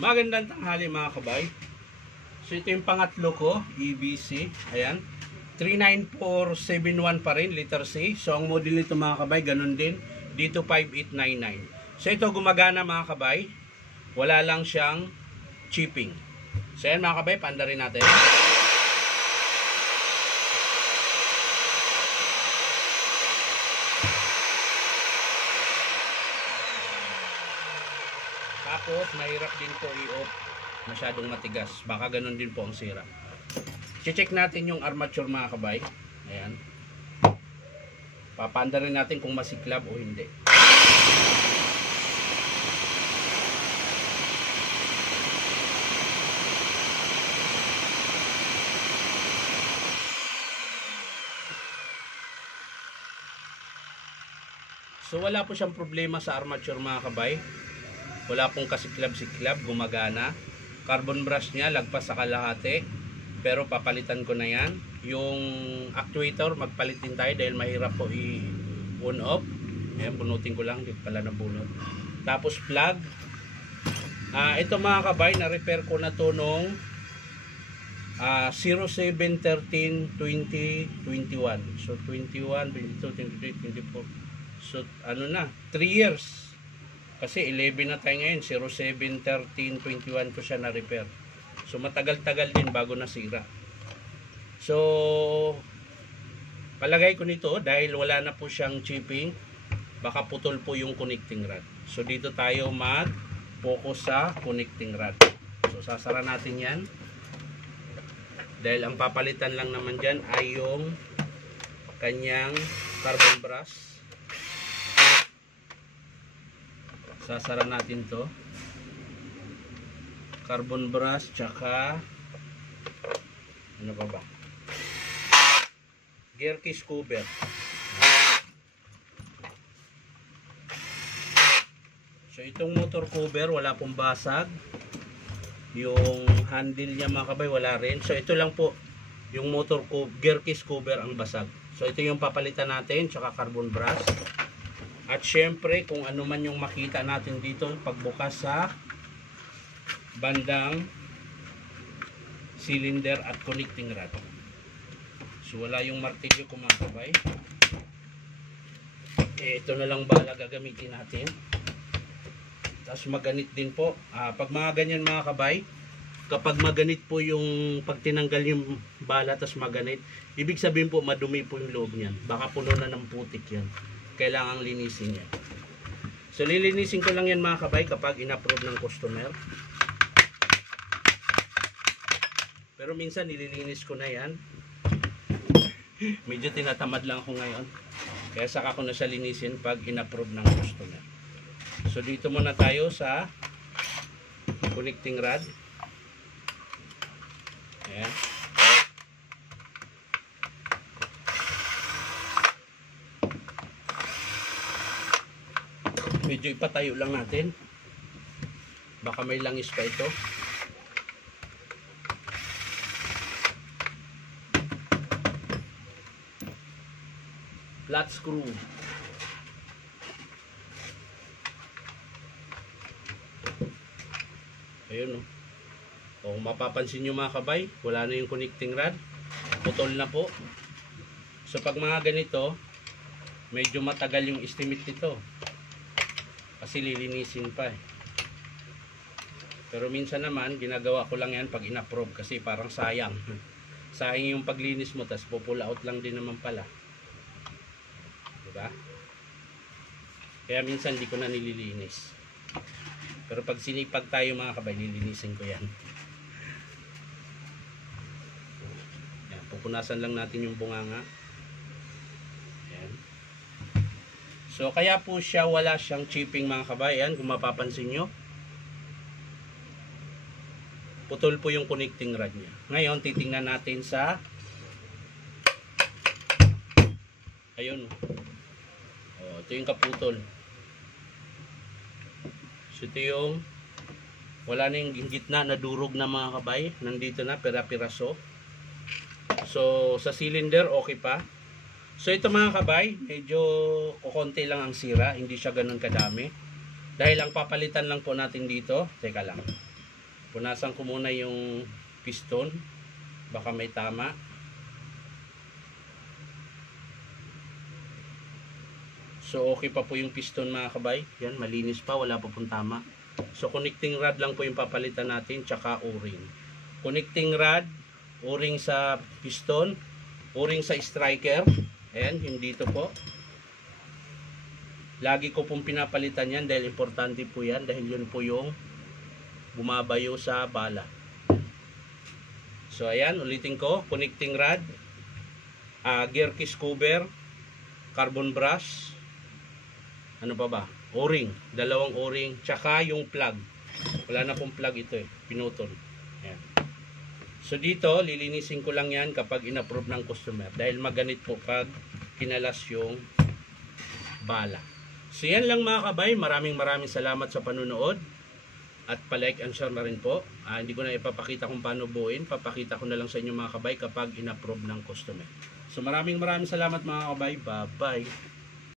Magandang tanghali mga kabay. So ito yung pangatlo ko, EBC. Ayan. 39471 pa rin, letter C. So ang model nito mga kabay, ganun din. Dito 5899. So ito gumagana mga kabay. Wala lang siyang chipping. So ayan mga kabay, paanda rin natin. Tapos mahirap din po i-off, masyadong matigas, baka ganun din po ang sira. Check natin yung armature mga kabay. Ayan, papanda rin natin kung masiklab o hindi. So wala po siyang problema sa armature mga kabay. Wala pong kasiklab-siklab, gumagana. Carbon brush niya, lagpas sa kalahati. Pero papalitan ko na yan. Yung actuator, magpalit din tayo dahil mahirap po i-on off. Ayan, bunutin ko lang, dito pala nabunot. Tapos plug. Ito mga kabay, na-repair ko na to nung 07-13-2021. So 21, 22, 23, 24. So ano na, 3 years. Kasi 11 na tayo ngayon, 07-13-21 ko siya na-repair. So matagal-tagal din bago nasira. So palagay ko nito, dahil wala na po siyang chipping, baka putol po yung connecting rod. So dito tayo mag-focus sa connecting rod. So sasara natin yan. Dahil ang papalitan lang naman dyan ay yung kanyang carbon brush. Sasara natin to, carbon brush, tsaka ano pa ba, gear case cover. So itong motor cover wala pong basag, yung handle niya mga kabay wala rin. So ito lang po yung motor gear case cover ang basag. So ito yung papalitan natin, tsaka carbon brush. At syempre, kung ano man yung makita natin dito, pagbukas sa bandang cylinder at connecting rod. So wala yung martilyo ko mga kabay. Ito na lang bala gagamitin natin. Tapos maganit din po. Pag mga ganyan mga kabay, kapag maganit po yung pag tinanggal yung bala tapos maganit, ibig sabihin po madumi po yung loob niyan. Baka puno na ng putik yan. Kailangang linisin yan. So lilinisin ko lang yan mga kabay kapag in-approve ng customer. Pero minsan nililinis ko na yan. Medyo tinatamad lang ako ngayon. Kaya saka ko na siya linisin pag in-approve ng customer. So dito muna tayo sa connecting rod. Ayan. Medyo ipatayo lang natin. Baka may langis pa ito. Flat screw. Ayun o. Kung mapapansin nyo mga kabay, wala na yung connecting rod. Putol na po. So pag mga ganito, medyo matagal yung estimate nito. Kasi lilinisin pa eh. Pero minsan naman ginagawa ko lang yan pag in-approve kasi parang sayang. Sayang yung paglinis mo tas pull out lang din naman pala. Diba? Kaya minsan di ko na nililinis. Pero pag sinipag tayo mga kabay, lilinisin ko yan. Yan, pupunasan lang natin yung bunganga. So kaya po siya wala siyang chipping mga kabayan. Kung mapapansin nyo, putol po yung connecting rod niya. Ngayon titingnan natin sa ayun. Ito yung kaputol. So ito yung wala na yung gitna na durog na mga kabay. Nandito na pira-piraso. So sa cylinder okay pa. So ito mga kabay, medyo kukonti lang ang sira, hindi siya ganun kadami. Dahil ang papalitan lang po natin dito, teka lang. Punasan ko muna yung piston. Baka may tama. So okay pa po yung piston mga kabay. Yan, malinis pa, wala pa pong tama. So connecting rod lang po yung papalitan natin, tsaka o-ring. Connecting rod, o-ring sa piston, o-ring sa striker. Ayan, yung dito po. Lagi ko pong pinapalitan yan dahil importante po yan, dahil yun po yung bumabayo sa bala. So ayan, ulitin ko, connecting rod, gear case cover, carbon brush, ano pa ba? O-ring, dalawang o-ring, tsaka yung plug. Wala na pong plug ito pinutol. Ayan. So dito, lilinisin ko lang yan kapag in-approve ng customer. Dahil maganit po pag kinalas yung bala. So yan lang mga kabay. Maraming salamat sa panunood. At palike and share na rin po. Hindi ko na ipapakita kung paano buuin. Papakita ko na lang sa inyo mga kabay kapag in-approve ng customer. So maraming salamat mga kabay. Bye-bye.